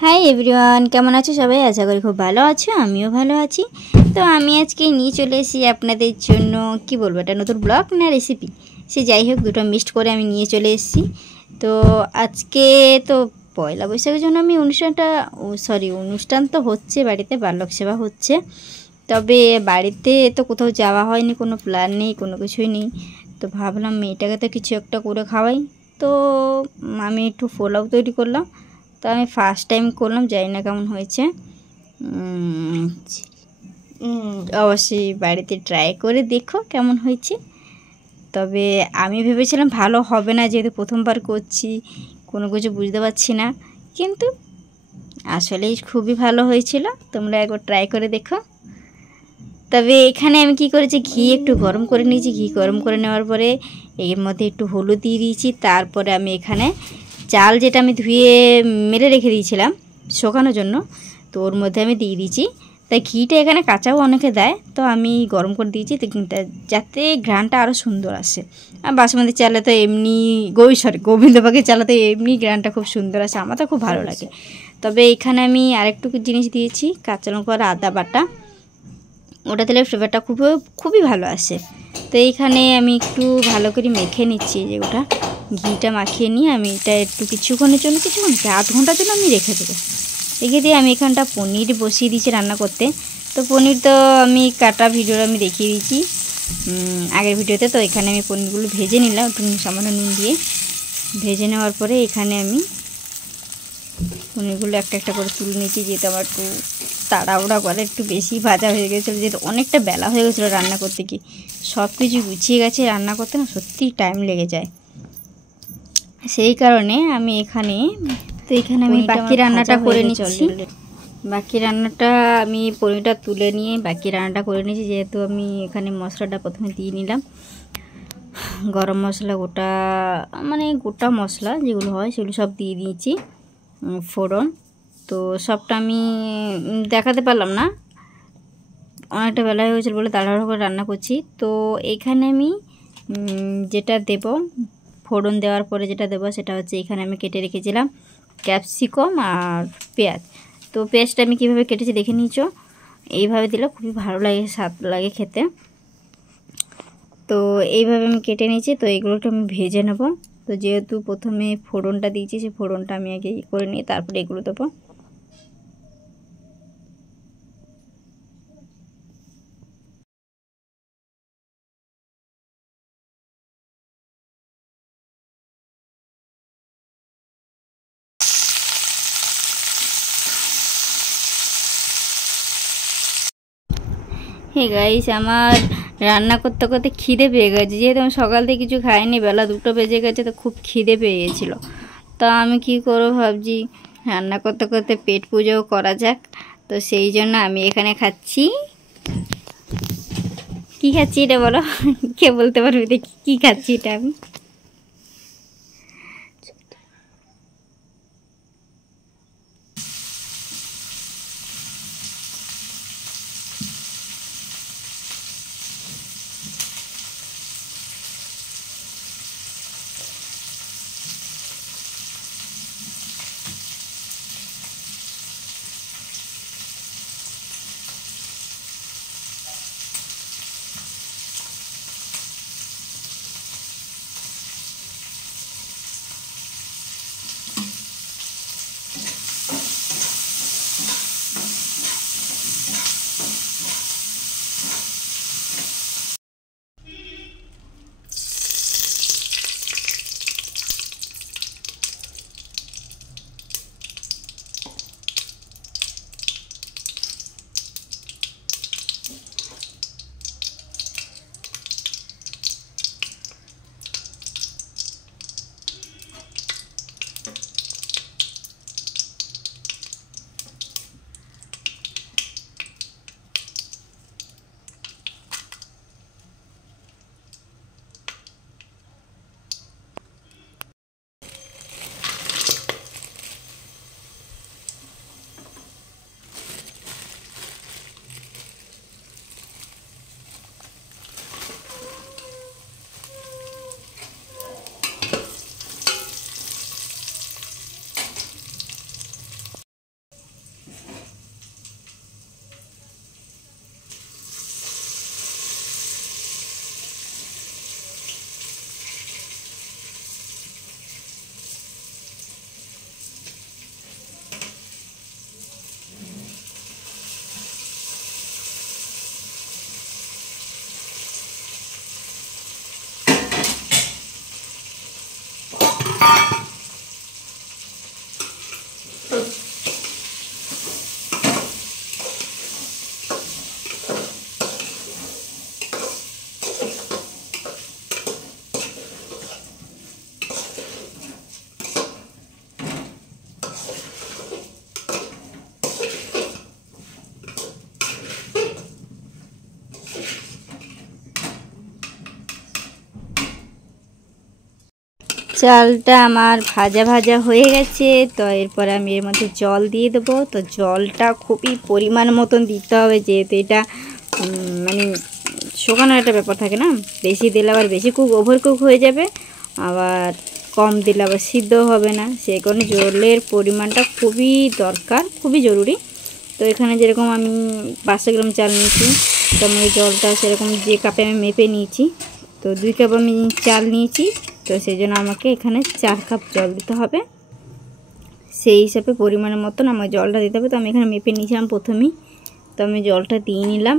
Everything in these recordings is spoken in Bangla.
হাই এভরিওয়ান, কেমন আছো সবাই? আশা করি খুব ভালো আছো, আমিও ভালো আছি। তো আমি আজকে নিয়ে চলে এসেছি আপনাদের জন্য, কি বলবো, এটা নতুন ব্লগ না রেসিপি, সে যাই হোক, দুটো মিক্সড করে আমি নিয়ে চলে এসেছি। তো আজকে তো পয়লা বৈশাখের জন্য আমি অনুষ্ঠান তো হচ্ছে বাড়িতে, বাল্যক সেবা হচ্ছে। তবে বাড়িতে তো কোথাও যাওয়া হয়নি, কোনো প্ল্যান নেই, কোনো কিছুই নেই। তো ভাবলাম মেয়েটাকে তো কিছু একটা করে খাওয়াই। তো আমি একটু পোলাও তৈরি করলাম। তো আমি ফার্স্ট টাইম করলাম, জানি না কেমন হয়েছে। অবশ্যই বাড়িতে ট্রাই করে দেখো কেমন হয়েছে। তবে আমি ভেবেছিলাম ভালো হবে না, যেহেতু প্রথমবার করছি, কোনো কিছু বুঝতে পারছি না, কিন্তু আসলেই খুবই ভালো হয়েছিল। তোমরা একবার ট্রাই করে দেখো। তবে এখানে আমি কি করেছি, ঘি একটু গরম করে নিয়েছি। ঘি গরম করে নেওয়ার পরে এর মধ্যে একটু হলুদ দিয়ে দিয়েছি। তারপরে আমি এখানে চাল, যেটা আমি ধুয়ে মেরে রেখে দিয়েছিলাম শুকানোর জন্য, তো ওর মধ্যে আমি দিয়ে দিয়েছি। তাই ঘিটা এখানে কাঁচাও অনেকে দেয়, তো আমি গরম করে দিয়েছি যাতে ঘ্রাণটা আরও সুন্দর আসে। আর বাসমতি চালে তো এমনি গোবিন্দভোগের চালে তো এমনি ঘ্রাণটা খুব সুন্দর আসে, আমার তো খুব ভালো লাগে। তবে এখানে আমি আরেকটু জিনিস দিয়েছি, কাঁচা লঙ্কা আর আদা বাটা, ওটা দিলে ফ্লেভারটা খুবই ভালো আসে। তো এইখানে আমি একটু ভালো করে মেখে নিচ্ছি, যে ওটা ঘিটা মাখিয়ে নিয়ে আমি এটা একটু কিছুক্ষণ আধ ঘন্টার জন্য আমি রেখে দেবো। রেখে দিয়ে আমি এখানটা পনির বসিয়ে দিয়েছি রান্না করতে। তো পনির তো আমি কাটা ভিডিওটা আমি দেখিয়ে দিয়েছি আগের ভিডিওতে। তো এখানে আমি পনিরগুলো ভেজে নিলাম একটু সামান্য নুন দিয়ে। ভেজে নেওয়ার পরে এখানে আমি পনিরগুলো একটা একটা করে তুলে নিয়েছি, যেহেতু আমার একটু তাড়াহুড়া করে একটু বেশি ভাজা হয়ে গেছিলো, যেহেতু অনেকটা বেলা হয়ে গেছিলো রান্না করতে। কি সব কিছু গুছিয়ে গেছে, রান্না করতে না সত্যিই টাইম লেগে যায়। সেই কারণে আমি এখানে আমি বাকি রান্নাটা করে নিচ্ছি। বাকি রান্নাটা আমি পনিরটা তুলে নিয়ে বাকি রান্নাটা করে নিয়েছি। যেহেতু আমি এখানে মশলাটা প্রথমে দিয়ে নিলাম, গরম মশলা গোটা মশলা যেগুলো হয় সেগুলো সব দিয়ে দিয়েছি, ফোড়ন। তো সবটা আমি দেখাতে পারলাম না, অনেকটা বেলা হয়ে গেছিলো বলে তাড়াহুড়ো করে রান্না করছি। তো এখানে আমি যেটা দেব, ফোড়ন দেওয়ার পরে যেটা দেবো সেটা হচ্ছে, এখানে আমি কেটে রেখেছিলাম ক্যাপসিকাম আর পেঁয়াজ। তো পেঁয়াজটা আমি কীভাবে কেটেছি দেখে নিয়েছো। এইভাবে দিলে খুবই ভালো লাগে, স্বাদ লাগে খেতে। তো এইভাবে আমি কেটে নিয়েছি। তো এগুলোকে আমি ভেজে নেব। তো যেহেতু প্রথমে ফোড়নটা দিয়েছি, সেই ফোড়নটা আমি আগে করে নিয়ে তারপরে এগুলো দেবো। হে গাইস, আমার রান্না করতে করতে খিদে পেয়ে গেছে। যেহেতু আমি সকাল থেকে কিছু খাইনি, বেলা 2টো বেজে গেছে, তো খুব খিদে পেয়ে গেছিলো। তা আমি কি করবো ভাবছি, রান্না করতে করতে পেট পুজোও করা যাক। তো সেই জন্য আমি এখানে খাচ্ছি। কি খাচ্ছি এটা বলো? কে বলতে পারবে দেখি কী খাচ্ছি এটা আমি? চালটা আমার ভাজা ভাজা হয়ে গেছে। তো এরপরে আমি এর মধ্যে জল দিয়ে দেবো। তো জলটা খুবই পরিমাণ মতন দিতে হবে, যেহেতু এটা মানে শুকানোর একটা ব্যাপার থাকে না। বেশি দিলে আবার বেশি ওভার কুক হয়ে যাবে, আবার কম দিলে আবার সিদ্ধ হবে না। সেই কারণে জলের পরিমাণটা খুবই দরকার, খুবই জরুরি। তো এখানে যেরকম আমি 500 গ্রাম চাল নিয়েছি, তো আমি জলটা সেরকম যে কাপে আমি মেপে নিয়েছি, তো 2 কাপ আমি চাল নিয়েছি। তো সেই জন্য আমাকে এখানে 4 কাপ জল দিতে হবে। সেই হিসাবে পরিমাণের মতন আমার জলটা দিতে হবে। তো আমি এখানে মেপে নিয়েছিলাম প্রথমেই, তো আমি জলটা দিয়ে নিলাম।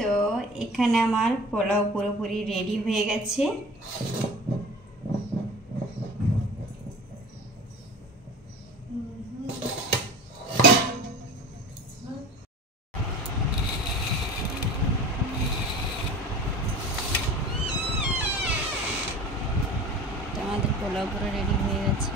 তো এখানে আমার পোলাও পুরোপুরি রেডি হয়ে গেছে। আমাদের পোলাও পুরো রেডি হয়ে গেছে।